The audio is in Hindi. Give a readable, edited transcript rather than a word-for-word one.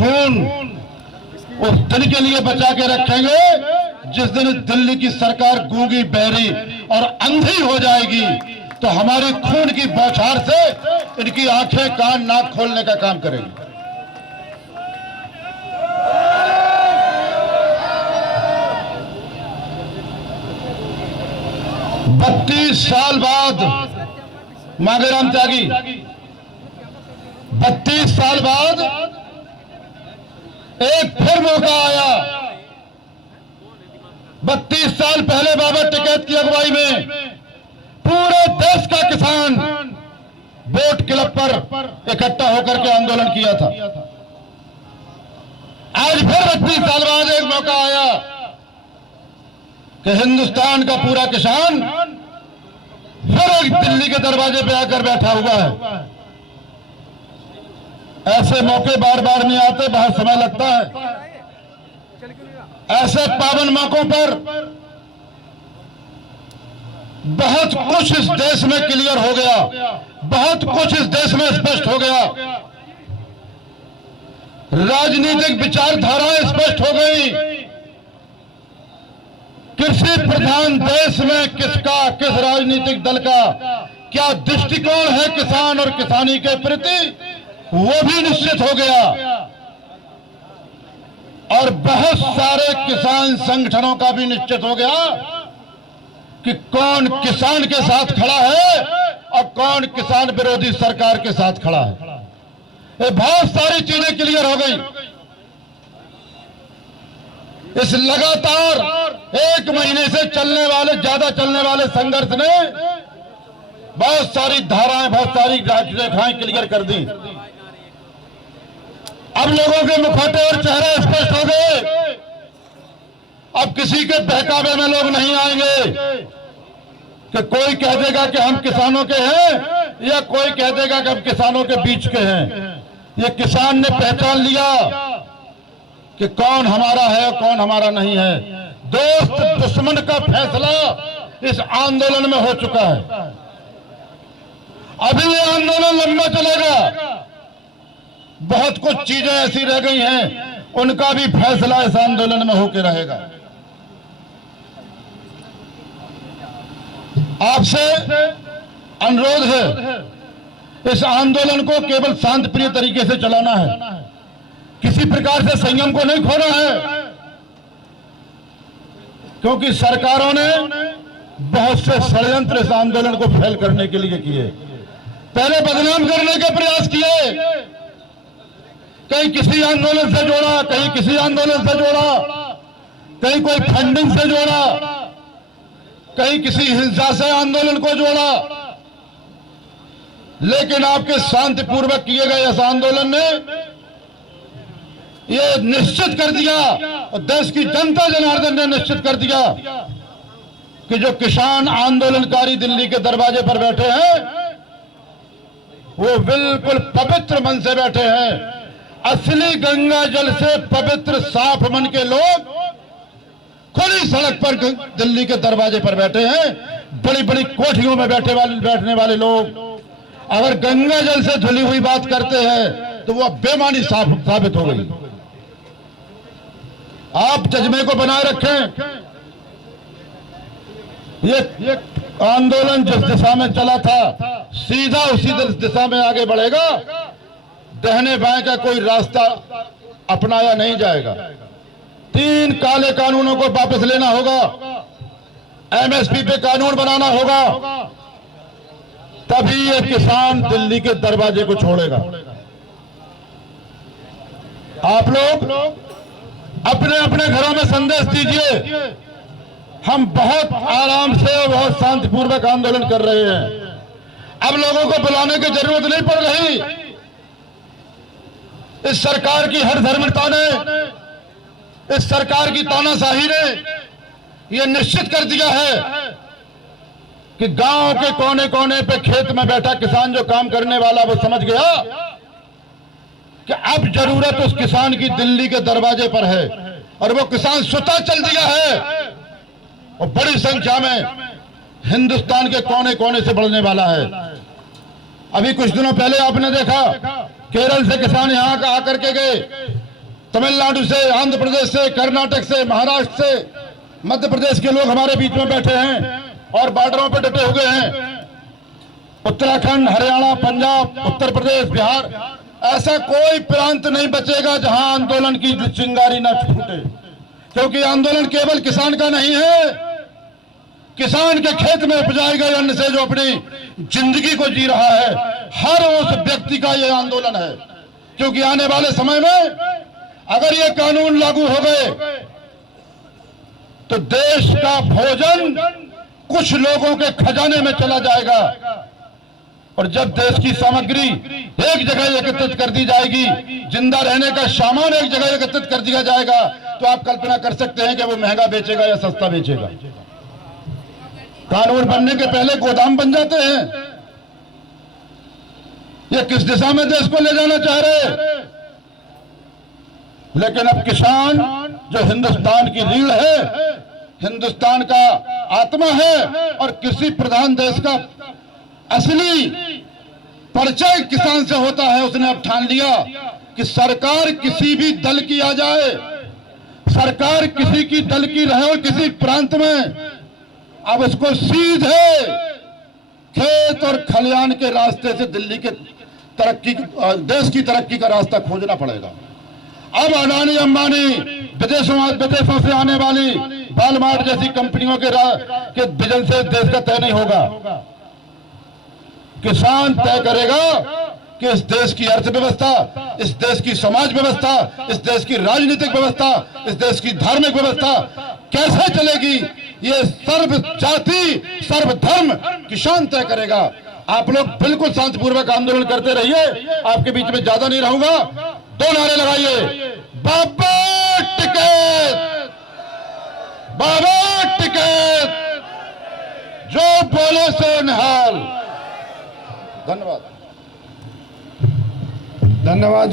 खून उस दिन के लिए बचा के रखेंगे जिस दिन दिल्ली की सरकार गूंगी, बहरी और अंधी हो जाएगी, तो हमारी खून की बौछार से इनकी आंखें, कान, नाक खोलने का काम करेगी। 32 साल बाद मांगेराम त्यागी, 32 साल बाद एक फिर मौका आया। 32 साल पहले बाबा टिकैत की अगुवाई में पूरे देश का किसान बोट क्लब पर इकट्ठा होकर के आंदोलन किया था। आज फिर 32 साल बाद एक मौका आया कि हिंदुस्तान का पूरा किसान फिर एक दिल्ली के दरवाजे पे आकर बैठा हुआ है। ऐसे मौके बार बार नहीं आते, बहुत समय लगता है। ऐसे पावन मौकों पर बहुत कुछ इस देश में क्लियर हो गया, बहुत कुछ इस देश में स्पष्ट हो गया। राजनीतिक विचारधाराएं स्पष्ट हो गई। कृषि प्रधान देश में किसका, किस राजनीतिक दल का क्या दृष्टिकोण है किसान और किसानी के प्रति, वो भी निश्चित हो गया। और बहुत सारे किसान संगठनों का भी निश्चित हो गया कि कौन किसान के साथ खड़ा है और कौन किसान विरोधी सरकार के साथ खड़ा है। ये बहुत सारी चीजें क्लियर हो गई। इस लगातार 1 महीने से चलने वाले, ज्यादा चलने वाले संघर्ष ने बहुत सारी धाराएं, बहुत सारी रेखाएं क्लियर कर दी। अब लोगों के मुखौटे और चेहरे स्पष्ट हो गए। अब किसी के बहकावे में लोग नहीं आएंगे कि कोई कह देगा कि हम किसानों के हैं या कोई कह देगा कि हम किसानों के बीच के हैं। ये किसान ने पहचान लिया कि कौन हमारा है और कौन हमारा नहीं है। दोस्त दुश्मन का फैसला इस आंदोलन में हो चुका है। अभी ये आंदोलन लंबा चलेगा। बहुत कुछ चीजें ऐसी रह गई हैं, उनका भी फैसला इस आंदोलन में होकर रहेगा। आपसे अनुरोध है, इस आंदोलन को केवल शांतिप्रिय तरीके से चलाना है। किसी प्रकार से संयम को नहीं खोना है, क्योंकि सरकारों ने बहुत से षड्यंत्र इस आंदोलन को फेल करने के लिए किए। पहले बदनाम करने के प्रयास किए, कहीं किसी आंदोलन से जोड़ा, कहीं किसी आंदोलन से जोड़ा, कहीं कोई फंडिंग से जोड़ा, कहीं किसी हिंसा से आंदोलन को जोड़ा। लेकिन आपके शांतिपूर्वक किए गए इस आंदोलन ने यह निश्चित कर दिया और देश की जनता जनार्दन ने निश्चित कर दिया कि जो किसान आंदोलनकारी दिल्ली के दरवाजे पर बैठे हैं वो बिल्कुल पवित्र मन से बैठे हैं। असली गंगा जल से पवित्र साफ मन के लोग खुली सड़क पर दिल्ली के दरवाजे पर बैठे हैं। बड़ी बड़ी कोठियों में बैठने वाले लोग अगर गंगा जल से धुली हुई बात करते हैं तो वह बेमानी साबित हो गई। आप जज्बे को बनाए रखें। ये आंदोलन जिस दिशा में चला था सीधा उसी दिशा में आगे बढ़ेगा। दाहिने बाएं का कोई रास्ता अपनाया नहीं जाएगा। 3 काले कानूनों को वापस लेना होगा, एमएसपी पे कानून बनाना होगा, तभी ये किसान दिल्ली के दरवाजे को छोड़ेगा। आप लोग अपने अपने घरों में संदेश दीजिए। हम बहुत आराम से और बहुत शांतिपूर्वक आंदोलन कर रहे हैं। अब लोगों को बुलाने की जरूरत नहीं पड़ रही। इस सरकार की हर धर्मिता ने, इस सरकार की तानाशाही ने यह निश्चित कर दिया है कि गांव के कोने कोने पे खेत में बैठा किसान जो काम करने वाला वो समझ गया कि अब जरूरत उस किसान की दिल्ली के दरवाजे पर है और वो किसान स्वतः चल दिया है और बड़ी संख्या में हिंदुस्तान के कोने कोने से बढ़ने वाला है। अभी कुछ दिनों पहले आपने देखा केरल से किसान यहां आकर के गए, तमिलनाडु से, आंध्र प्रदेश से, कर्नाटक से, महाराष्ट्र से, मध्य प्रदेश के लोग हमारे बीच में बैठे हैं और बॉर्डरों पर डटे हुए हैं। उत्तराखंड, हरियाणा, पंजाब, उत्तर प्रदेश, बिहार, ऐसा कोई प्रांत नहीं बचेगा जहां आंदोलन की चिंगारी न फूटे, क्योंकि आंदोलन केवल किसान का नहीं है। किसान के खेत में उपजाए गए अन्न से जो अपनी जिंदगी को जी रहा है, हर उस व्यक्ति का यह आंदोलन है। क्योंकि आने वाले समय में अगर ये कानून लागू हो गए तो देश का भोजन कुछ लोगों के खजाने में चला जाएगा, और जब देश की सामग्री एक जगह एकत्रित कर दी जाएगी, जिंदा रहने का सामान एक जगह एकत्रित कर दिया जाएगा, तो आप कल्पना कर सकते हैं कि वो महंगा बेचेगा या सस्ता बेचेगा। कानून बनने के पहले गोदाम बन जाते हैं। ये किस दिशा में देश को ले जाना चाह रहे? लेकिन अब किसान जो हिंदुस्तान की रीढ़ है, हिंदुस्तान का आत्मा है, और कृषि प्रधान देश का असली परिचय किसान से होता है, उसने अब ठान लिया कि सरकार किसी भी दल की आ जाए, सरकार किसी की दल की रहे और किसी प्रांत में, अब उसको सीधे खेत और खलियान के रास्ते से दिल्ली के तरक्की, देश की तरक्की का रास्ता खोजना पड़ेगा। अब अडानी अंबानी विदेशों से आने वाली वालमार्ट जैसी कंपनियों के विजन से देश का तय नहीं होगा। किसान तय करेगा कि इस देश की अर्थव्यवस्था, इस देश की समाज व्यवस्था, इस देश की राजनीतिक व्यवस्था, इस देश की धार्मिक व्यवस्था कैसे चलेगी। ये सर्व जाति, सर्वधर्म किसान तय करेगा। आप लोग बिल्कुल शांतिपूर्वक आंदोलन करते रहिए, आपके बीच में ज्यादा नहीं रहूंगा। 2 नारे लगाइए, बाबा टिकैत, बाबा टिकैत, जो बोले सो निहाल। धन्यवाद। धन्यवाद।